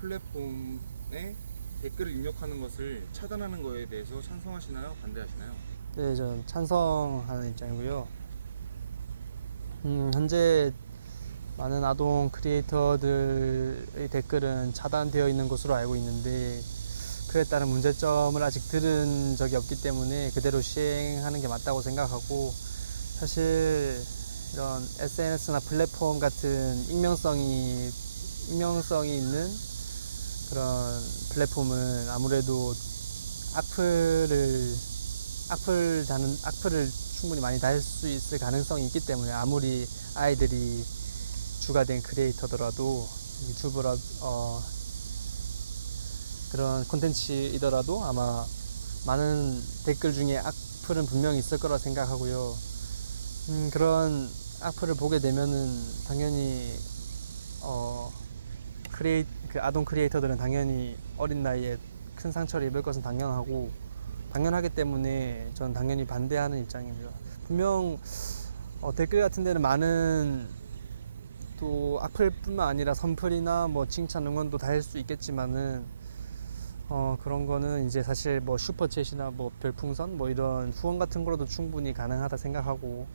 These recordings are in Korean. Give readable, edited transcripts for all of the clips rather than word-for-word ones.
플랫폼에 댓글을 입력하는 것을 차단하는 거에 대해서 찬성하시나요? 반대하시나요? 네, 전 찬성하는 입장이고요. 현재 많은 아동 크리에이터들의 댓글은 차단되어 있는 것으로 알고 있는데 그에 따른 문제점을 아직 들은 적이 없기 때문에 그대로 시행하는 게 맞다고 생각하고, 사실 이런 SNS나 플랫폼 같은 익명성이 있는 그런 플랫폼은 아무래도 악플을 충분히 많이 달 수 있을 가능성이 있기 때문에, 아무리 아이들이 주가 된 크리에이터더라도 유튜브라 그런 콘텐츠이더라도 아마 많은 댓글 중에 악플은 분명히 있을 거라 생각하고요. 그런 악플을 보게 되면은 당연히 그 아동 크리에이터들은 당연히 어린 나이에 큰 상처를 입을 것은 당연하기 때문에 저는 당연히 반대하는 입장입니다. 분명 댓글 같은 데는 많은 또 악플뿐만 아니라 선플이나 뭐 칭찬 응원도 달 수 있겠지만은 그런 거는 이제 사실 뭐 슈퍼챗이나 뭐 별풍선 뭐 이런 후원 같은 거로도 충분히 가능하다 생각하고,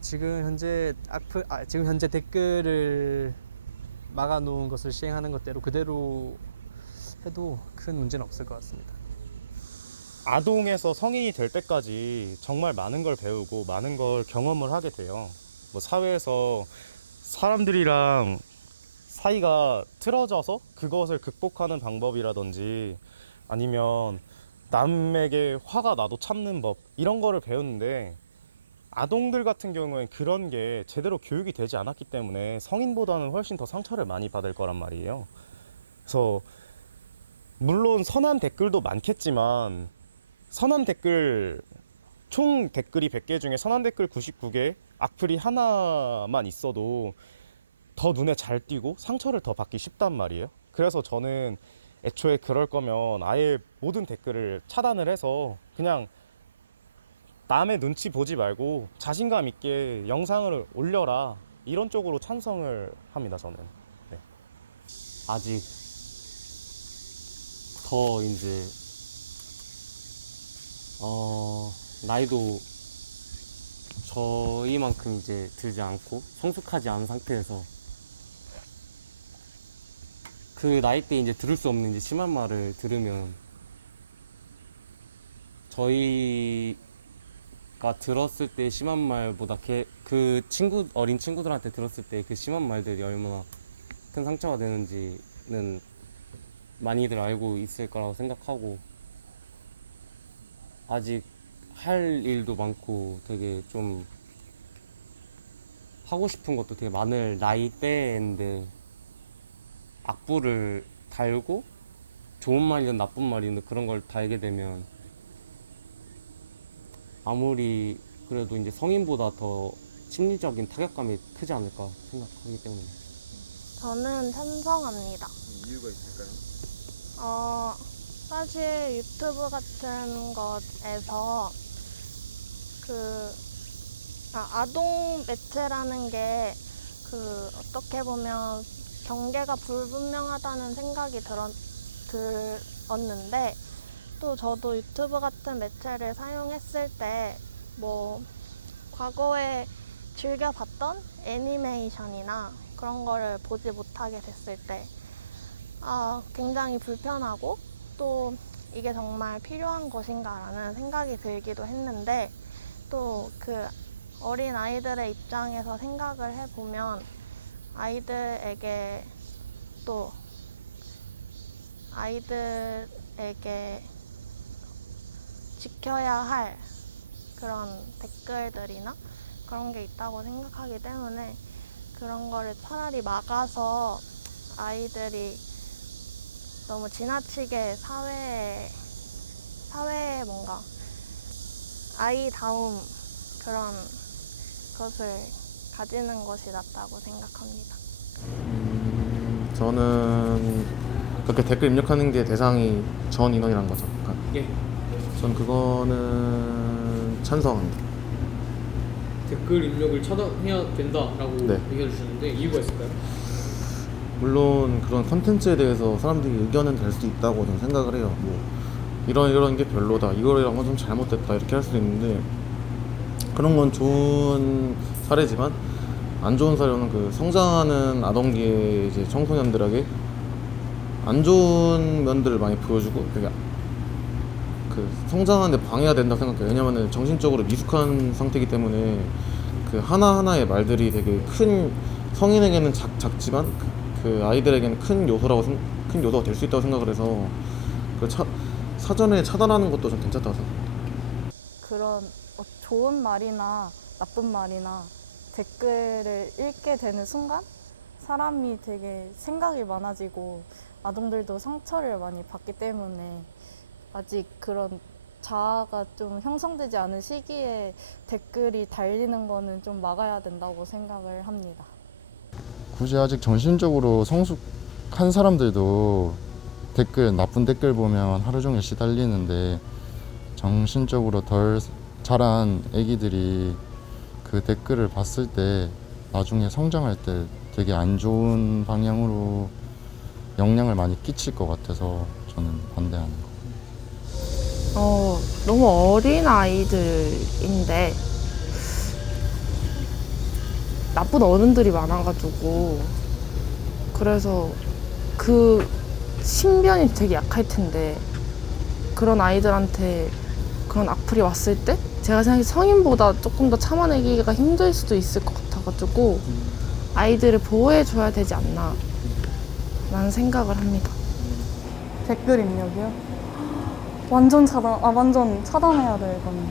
지금 현재 댓글을 막아놓은 것을 시행하는 것대로 그대로 해도 큰 문제는 없을 것 같습니다. 아동에서 성인이 될 때까지 정말 많은 걸 배우고 많은 걸 경험을 하게 돼요. 뭐 사회에서 사람들이랑 사이가 틀어져서 그것을 극복하는 방법이라든지 아니면 남에게 화가 나도 참는 법 이런 거를 배우는데, 아동들 같은 경우엔 그런 게 제대로 교육이 되지 않았기 때문에 성인보다는 훨씬 더 상처를 많이 받을 거란 말이에요. 그래서 물론 선한 댓글도 많겠지만 선한 댓글 총 댓글이 100개 중에 선한 댓글 99개, 악플이 하나만 있어도 더 눈에 잘 띄고 상처를 더 받기 쉽단 말이에요. 그래서 저는 애초에 그럴 거면 아예 모든 댓글을 차단을 해서 그냥 남의 눈치 보지 말고 자신감 있게 영상을 올려라, 이런 쪽으로 찬성을 합니다 저는. 네. 아직 더 이제 나이도 저희만큼 이제 들지 않고 성숙하지 않은 상태에서 그 나이 때 이제 들을 수 없는 이제 심한 말을 들으면 저희가 들었을 때 심한 말보다 어린 친구들한테 들었을 때 그 심한 말들이 얼마나 큰 상처가 되는지는 많이들 알고 있을 거라고 생각하고, 아직 할 일도 많고 되게 좀 하고 싶은 것도 되게 많을 나이대인데 악플을 달고 좋은 말이든 나쁜 말이든 그런 걸 달게 되면 아무리 그래도 이제 성인보다 더 심리적인 타격감이 크지 않을까 생각하기 때문에. 저는 찬성합니다. 이유가 있을까요? 사실 유튜브 같은 것에서 아동 매체라는 게 어떻게 보면 경계가 불분명하다는 생각이 들었는데, 또 저도 유튜브 같은 매체를 사용했을 때 뭐 과거에 즐겨봤던 애니메이션이나 그런 거를 보지 못하게 됐을 때 굉장히 불편하고, 또 이게 정말 필요한 것인가라는 생각이 들기도 했는데, 또 그 어린 아이들의 입장에서 생각을 해보면 아이들에게 지켜야 할 그런 댓글들이나 그런 게 있다고 생각하기 때문에, 그런 거를 차라리 막아서 아이들이 너무 지나치게 사회에 뭔가 아이다움 그런 것을 가지는 것이 낫다고 생각합니다. 저는 그렇게 댓글 입력하는 게 대상이 전 인원이란 거죠. 그러니까 예. 전 그거는 찬성합니다. 댓글 입력을 차단해야 된다라고 네. 얘기해 주셨는데 이유가 있을까요? 물론 그런 컨텐츠에 대해서 사람들이 의견은 될 수 있다고 저는 생각을 해요. 뭐 이런 게 별로다, 이거랑 좀 잘못됐다 이렇게 할 수도 있는데, 그런 건 좋은 사례지만 안 좋은 사례는 그 성장하는 아동기의 이제 청소년들에게 안 좋은 면들을 많이 보여주고, 그게 그 성장하는데 방해가 된다고 생각해요. 왜냐면은 정신적으로 미숙한 상태이기 때문에 그 하나하나의 말들이 되게 큰, 성인에게는 작지만 그 아이들에게는 큰 요소가 될 수 있다고 생각을 해서 사전에 차단하는 것도 좀 괜찮다고 생각합니다. 그런 좋은 말이나 나쁜 말이나 댓글을 읽게 되는 순간 사람이 되게 생각이 많아지고 아동들도 상처를 많이 받기 때문에 아직 그런 자아가 좀 형성되지 않은 시기에 댓글이 달리는 거는 좀 막아야 된다고 생각을 합니다. 굳이 아직 정신적으로 성숙한 사람들도 나쁜 댓글 보면 하루 종일 시달리는데, 정신적으로 덜 자란 애기들이 그 댓글을 봤을 때 나중에 성장할 때 되게 안 좋은 방향으로 영향을 많이 끼칠 것 같아서 저는 반대하는 거. 너무 어린 아이들인데 나쁜 어른들이 많아가지고, 그래서 그 신변이 되게 약할 텐데 그런 아이들한테 그런 악플이 왔을 때 제가 생각해 성인보다 조금 더 참아내기가 힘들 수도 있을 것 같아가지고 아이들을 보호해줘야 되지 않나 라는 생각을 합니다. 댓글 입력이요? 완전 차단해야 돼, 이거는.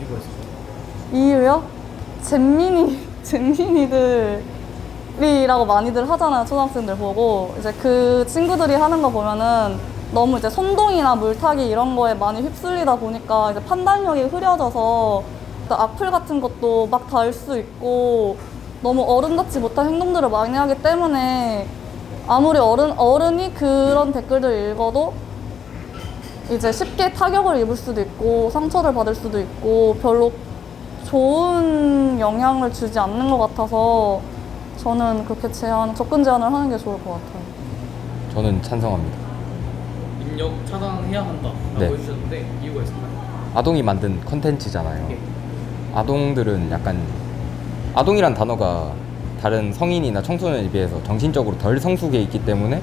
이유가 있어요? 이유요? 잼민이들이라고 많이들 하잖아요, 초등학생들 보고. 이제 그 친구들이 하는 거 보면은 너무 이제 손동이나 물타기 이런 거에 많이 휩쓸리다 보니까 이제 판단력이 흐려져서 악플 같은 것도 막 달 수 있고, 너무 어른답지 못한 행동들을 많이 하기 때문에 아무리 어른이 그런 댓글들 읽어도 이제 쉽게 타격을 입을 수도 있고 상처를 받을 수도 있고 별로 좋은 영향을 주지 않는 것 같아서 저는 그렇게 접근 제한을 하는 게 좋을 것 같아요. 저는 찬성합니다. 입력 차단해야 한다라고 네. 해주셨는데 이유가 있을까요? 아동이 만든 컨텐츠잖아요. 아동들은 약간, 아동이란 단어가 다른 성인이나 청소년에 비해서 정신적으로 덜 성숙해 있기 때문에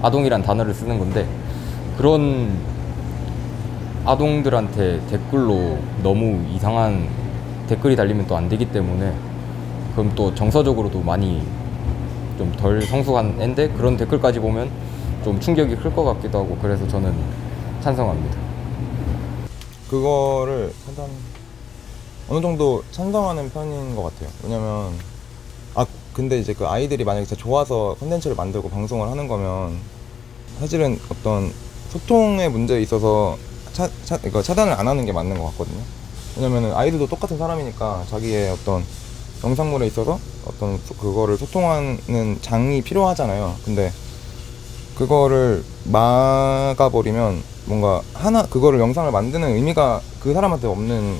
아동이란 단어를 쓰는 건데, 그런 아동들한테 댓글로 너무 이상한 댓글이 달리면 또 안 되기 때문에, 그럼 또 정서적으로도 많이 좀 덜 성숙한 앤데 그런 댓글까지 보면 좀 충격이 클 것 같기도 하고, 그래서 저는 찬성합니다. 그거를 어느 정도 찬성하는 편인 것 같아요. 왜냐면 근데 이제 그 아이들이 만약에 진짜 좋아서 콘텐츠를 만들고 방송을 하는 거면 사실은 어떤 소통의 문제에 있어서 차단을 안 하는 게 맞는 것 같거든요. 왜냐면은 아이들도 똑같은 사람이니까 자기의 어떤 영상물에 있어서 어떤 그거를 소통하는 장이 필요하잖아요. 근데 그거를 막아버리면 뭔가 그거를 영상을 만드는 의미가 그 사람한테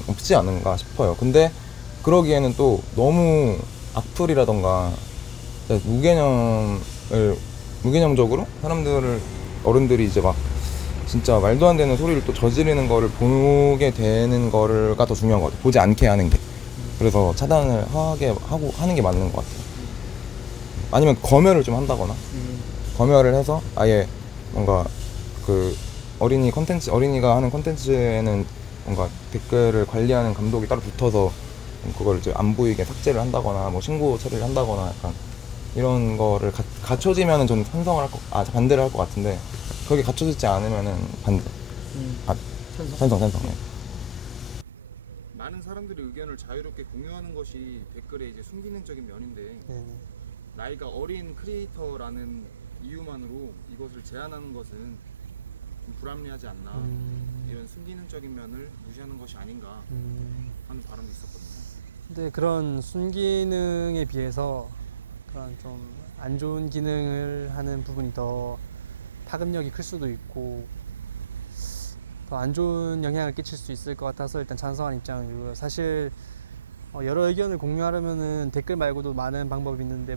없지 않은가 싶어요. 근데 그러기에는 또 너무 악플이라던가 무개념적으로 어른들이 이제 막 진짜 말도 안 되는 소리를 또 저지르는 거를 보게 되는 거가 더 중요한 것 같아요. 보지 않게 하는 게. 그래서 차단을 하는 게 맞는 것 같아요. 아니면 검열을 좀 한다거나, 검열을 해서 아예 뭔가 그 어린이가 하는 콘텐츠에는 뭔가 댓글을 관리하는 감독이 따로 붙어서 그걸 이제 안 보이게 삭제를 한다거나 뭐 신고 처리를 한다거나 약간 이런 거를 갖춰지면은 저는 반대를 할 것 같은데, 그게 갖춰지지 않으면은 반대. 찬성. 네. 많은 사람들이 의견을 자유롭게 공유하는 것이 댓글의 이제 순기능적인 면인데, 네네. 나이가 어린 크리에이터라는 이유만으로 이것을 제한하는 것은 좀 불합리하지 않나, 이런 순기능적인 면을 무시하는 것이 아닌가 하는 바람도 있었거든요. 근데 그런 순기능에 비해서 그런 좀 안 좋은 기능을 하는 부분이 더 파급력이 클 수도 있고 더 안 좋은 영향을 끼칠 수 있을 것 같아서 일단 찬성하는 입장이고요. 사실 여러 의견을 공유하려면은 댓글 말고도 많은 방법이 있는데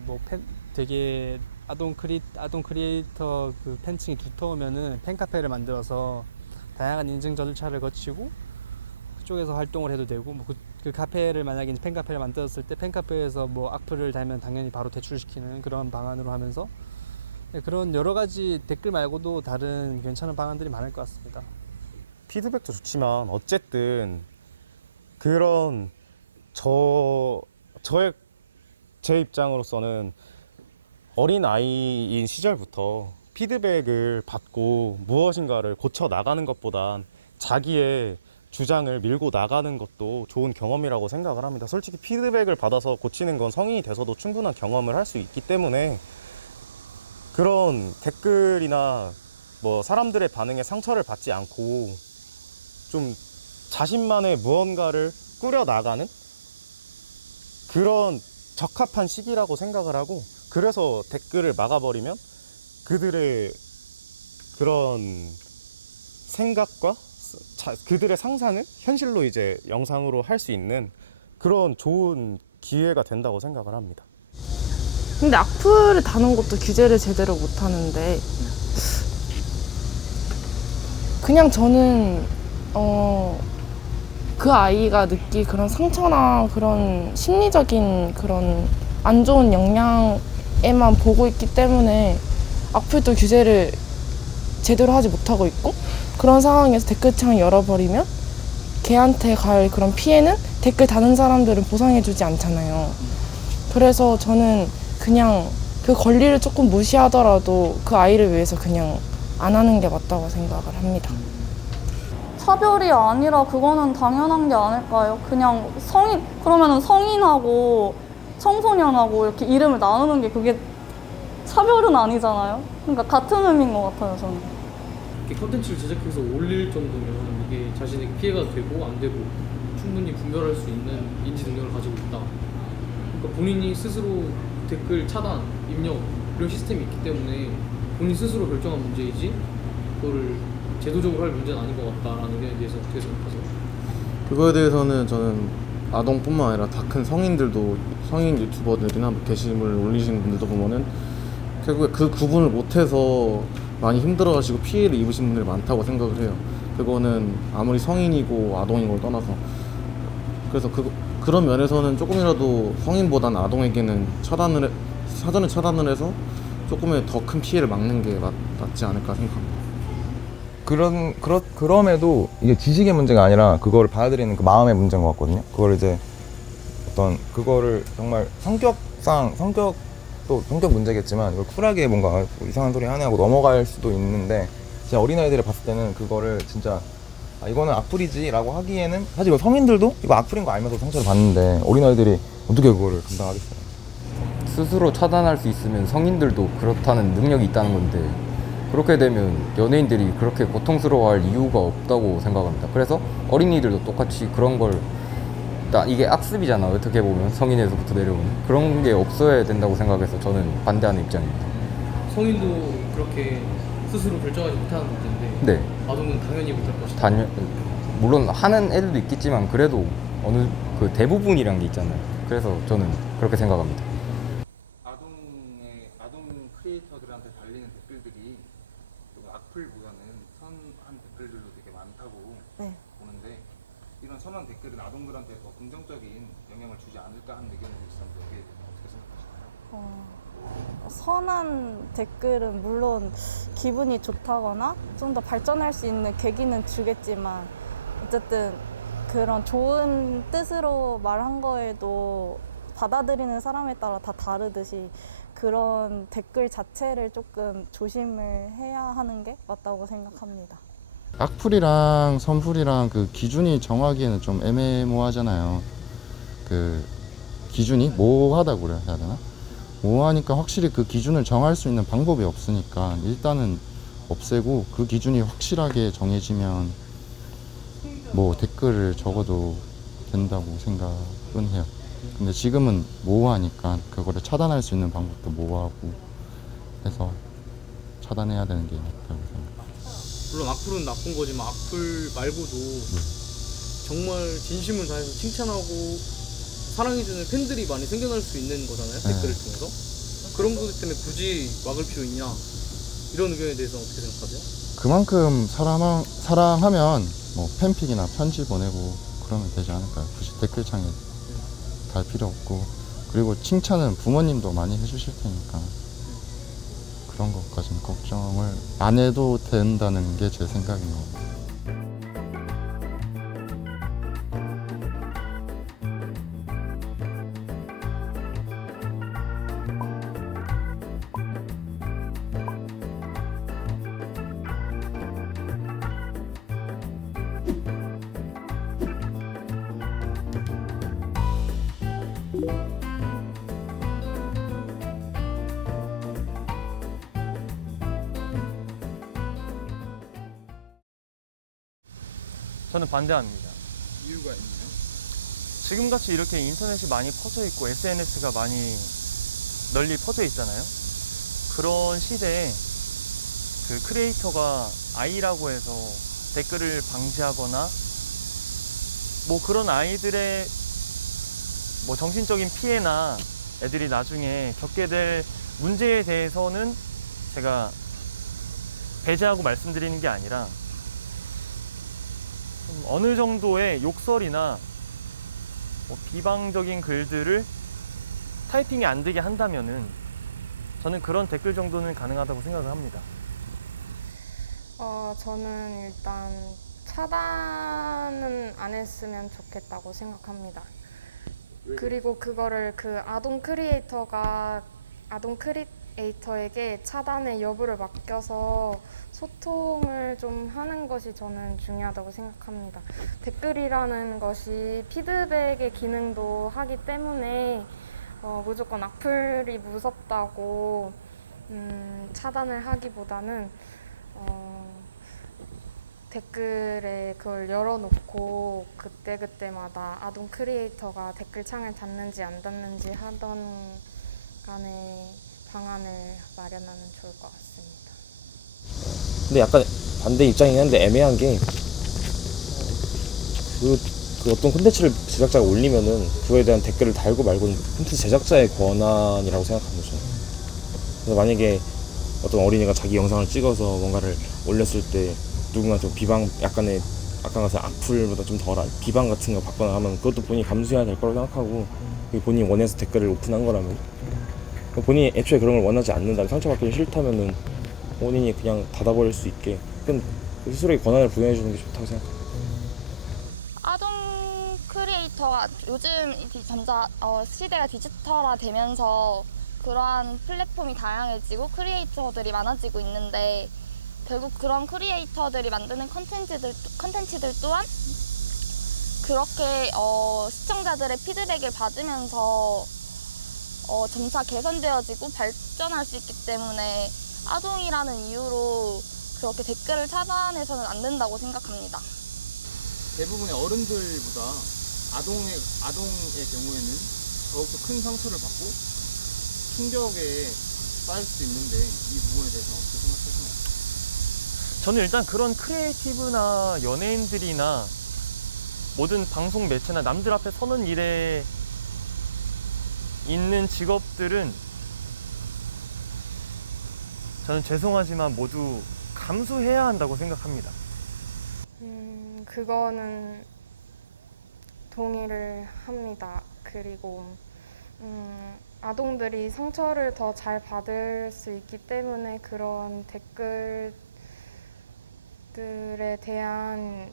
되게 아동 크리에이터 그 팬층이 두터우면은 팬카페를 만들어서 다양한 인증 절차를 거치고 그쪽에서 활동을 해도 되고 뭐 그 카페를 만약에 팬카페를 만들었을 때 팬카페에서 뭐 악플을 달면 당연히 바로 대출시키는 그런 방안으로 하면서 그런 여러 가지 댓글 말고도 다른 괜찮은 방안들이 많을 것 같습니다. 피드백도 좋지만 어쨌든 그런 제 입장으로서는 어린 아이인 시절부터 피드백을 받고 무엇인가를 고쳐 나가는 것보단 자기의 주장을 밀고 나가는 것도 좋은 경험이라고 생각을 합니다. 솔직히 피드백을 받아서 고치는 건 성인이 돼서도 충분한 경험을 할 수 있기 때문에 그런 댓글이나 뭐 사람들의 반응에 상처를 받지 않고 좀 자신만의 무언가를 꾸려 나가는 그런 적합한 시기라고 생각을 하고, 그래서 댓글을 막아버리면 그들의 그런 생각과 그들의 상상을 현실로 이제 영상으로 할 수 있는 그런 좋은 기회가 된다고 생각을 합니다. 근데 악플을 다는 것도 규제를 제대로 못 하는데 그냥 저는 그 아이가 느낄 그런 상처나 그런 심리적인 그런 안 좋은 영향에만 보고 있기 때문에 악플도 규제를 제대로 하지 못하고 있고, 그런 상황에서 댓글창을 열어버리면 걔한테 갈 그런 피해는 댓글 다는 사람들은 보상해주지 않잖아요. 그래서 저는 그냥 그 권리를 조금 무시하더라도 그 아이를 위해서 그냥 안 하는 게 맞다고 생각을 합니다. 차별이 아니라 그거는 당연한 게 아닐까요? 그냥 그러면은 성인하고 청소년하고 이렇게 이름을 나누는 게 그게 차별은 아니잖아요? 그러니까 같은 의미인 것 같아요, 저는. 이렇게 콘텐츠를 제작해서 올릴 정도면 이게 자신에게 피해가 되고 안 되고 충분히 분별할 수 있는 인지 능력을 가지고 있다. 그러니까 본인이 스스로 댓글 차단, 입력 이런 시스템이 있기 때문에 본인 스스로 결정한 문제이지 그거를 제도적으로 할 문제는 아닌 것 같다라는 의견에 대해서 어떻게 생각하세요? 그거에 대해서는 저는 아동뿐만 아니라 다 큰 성인들도, 성인 유튜버들이나 게시물 올리시는 분들도 보면은 결국에 그 구분을 못해서 많이 힘들어하시고 피해를 입으신 분들이 많다고 생각을 해요. 그거는 아무리 성인이고 아동인 걸 떠나서. 그래서 그런 면에서는 조금이라도 성인보다는 아동에게는 사전에 차단을 해서 조금의 더 큰 피해를 막는 게 낫지 않을까 생각합니다. 그럼에도 이게 지식의 문제가 아니라 그거를 받아들이는 그 마음의 문제인 것 같거든요. 그걸 이제 그거를 정말 성격도 성격 문제겠지만 이걸 쿨하게 뭔가 이상한 소리 하네 하고 넘어갈 수도 있는데, 진짜 어린아이들이 봤을 때는 그거를 진짜 이거는 악플이지 라고 하기에는, 사실 이거 성인들도 이거 악플인 거 알면서 상처를 받는데 어린아이들이 어떻게 그거를 감당하겠어요. 스스로 차단할 수 있으면 성인들도 그렇다는 능력이 있다는 건데, 그렇게 되면 연예인들이 그렇게 고통스러워할 이유가 없다고 생각합니다. 그래서 어린이들도 똑같이 그런 걸, 이게 악습이잖아, 어떻게 보면 성인에서부터 내려오는 그런 게 없어야 된다고 생각해서 저는 반대하는 입장입니다. 성인도 그렇게 스스로 결정하지 못하는 문제인데 네, 아동은 당연히 못할 것이다. 물론 하는 애들도 있겠지만 그래도 어느 그 대부분이란 게 있잖아요. 그래서 저는 그렇게 생각합니다. 아동 크리에이터들한테 달리는 댓글들이 좀 악플보다는 선한 댓글들도 되게 많다고 네. 보는데, 이런 선한 댓글은 아동들한테 더 긍정적인 영향을 주지 않을까 하는 의견이 있었는데 여기에 대해서 어떻게 생각하시나요? 선한 댓글은 물론 기분이 좋다거나 좀 더 발전할 수 있는 계기는 주겠지만, 어쨌든 그런 좋은 뜻으로 말한 거에도 받아들이는 사람에 따라 다 다르듯이 그런 댓글 자체를 조금 조심을 해야 하는 게 맞다고 생각합니다. 악플이랑 선플이랑 그 기준이 정하기에는 좀 애매모호하잖아요. 그 기준이 모호하다고 그래야 되나? 모호하니까 확실히 그 기준을 정할 수 있는 방법이 없으니까 일단은 없애고, 그 기준이 확실하게 정해지면 뭐 댓글을 적어도 된다고 생각은 해요. 근데 지금은 모호하니까 그거를 차단할 수 있는 방법도 모호하고 해서 차단해야 되는 게 맞다고 생각합니다. 물론 악플은 나쁜 거지만 악플 말고도 정말 진심을 다해서 칭찬하고 사랑해주는 팬들이 많이 생겨날 수 있는 거잖아요. 댓글을 통해서. 그런 것 때문에 굳이 막을 필요 있냐 이런 의견에 대해서 어떻게 생각하세요? 그만큼 사랑하면 뭐 팬픽이나 편지 보내고 그러면 되지 않을까요? 굳이 댓글창에 달 필요 없고, 그리고 칭찬은 부모님도 많이 해주실 테니까 그런 것까지는 걱정을 안 해도 된다는 게 제 생각입니다. 저는 반대합니다. 이유가 있나요? 지금같이 이렇게 인터넷이 많이 퍼져 있고 SNS가 많이 널리 퍼져 있잖아요. 그런 시대에 그 크리에이터가 아이라고 해서 댓글을 방지하거나 뭐 그런 아이들의 뭐 정신적인 피해나 애들이 나중에 겪게 될 문제에 대해서는 제가 배제하고 말씀드리는 게 아니라 어느 정도의 욕설이나 뭐 비방적인 글들을 타이핑이 안 되게 한다면은 저는 그런 댓글 정도는 가능하다고 생각을 합니다. 저는 일단 차단은 안 했으면 좋겠다고 생각합니다. 그리고 그거를 그 아동 크리에이터에게 차단의 여부를 맡겨서 소통을 좀 하는 것이 저는 중요하다고 생각합니다. 댓글이라는 것이 피드백의 기능도 하기 때문에 무조건 악플이 무섭다고 차단을 하기보다는 댓글에 그걸 열어놓고 그때그때마다 아동 크리에이터가 댓글창을 닫는지 안 닫는지 하던 간에 방안을 마련하면 좋을 것 같습니다. 근데 약간 반대 입장이긴 한데 애매한 게 그 어떤 콘텐츠를 제작자가 올리면은 그거에 대한 댓글을 달고 말고는 콘텐츠 제작자의 권한이라고 생각합니다. 저는. 그래서 만약에 어떤 어린이가 자기 영상을 찍어서 뭔가를 올렸을 때 누군가 좀 비방, 약간의 아까 가서 악플보다 좀 덜한 비방 같은 거 받거나 하면 그것도 본인이 감수해야 될 거라고 생각하고, 본인이 원해서 댓글을 오픈한 거라면 본인이 애초에 그런 걸 원하지 않는다면, 상처받기 싫다면은 본인이 그냥 닫아버릴 수 있게 그건 스스로의 권한을 부여해 주는 게 좋다고 생각합니다. 아동 크리에이터가 요즘 시대가 디지털화 되면서 그러한 플랫폼이 다양해지고 크리에이터들이 많아지고 있는데, 결국 그런 크리에이터들이 만드는 컨텐츠들 또한 그렇게 시청자들의 피드백을 받으면서 점차 개선되어지고 발전할 수 있기 때문에 아동이라는 이유로 그렇게 댓글을 차단해서는 안 된다고 생각합니다. 대부분의 어른들보다 아동의 경우에는 더욱더 큰 상처를 받고 충격에 쌓일 수 있는데, 이 부분에 대해서 어떻게 생각하시나요? 저는 일단 그런 크리에이티브나 연예인들이나 모든 방송 매체나 남들 앞에 서는 일에 있는 직업들은 저는 죄송하지만 모두 감수해야 한다고 생각합니다. 그거는 동의를 합니다. 그리고 아동들이 상처를 더 잘 받을 수 있기 때문에 그런 댓글들에 대한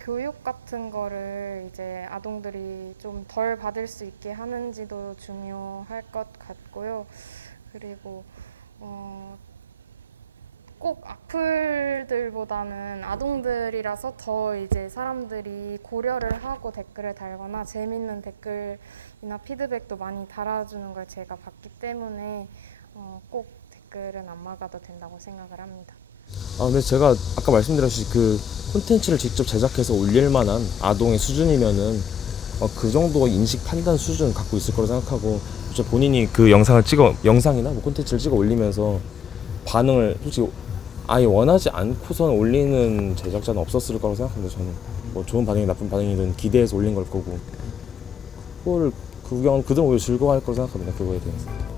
교육 같은 거를 이제 아동들이 좀 덜 받을 수 있게 하는지도 중요할 것 같고요. 그리고 꼭 악플들보다는 아동들이라서 더 이제 사람들이 고려를 하고 댓글을 달거나 재밌는 댓글이나 피드백도 많이 달아주는 걸 제가 봤기 때문에 꼭 댓글은 안 막아도 된다고 생각을 합니다. 근데 제가 아까 말씀드렸듯이 그 콘텐츠를 직접 제작해서 올릴 만한 아동의 수준이면은 그 정도 인식 판단 수준 갖고 있을 거라고 생각하고, 본인이 그 영상이나 뭐 콘텐츠를 찍어 올리면서 반응을 솔직히 아예 원하지 않고선 올리는 제작자는 없었을 거라고 생각합니다. 저는 뭐 좋은 반응이 나쁜 반응이든 기대해서 올린 걸 거고, 그거를 그 구경 그들은 오히려 즐거워할 거라고 생각합니다. 그거에 대해서.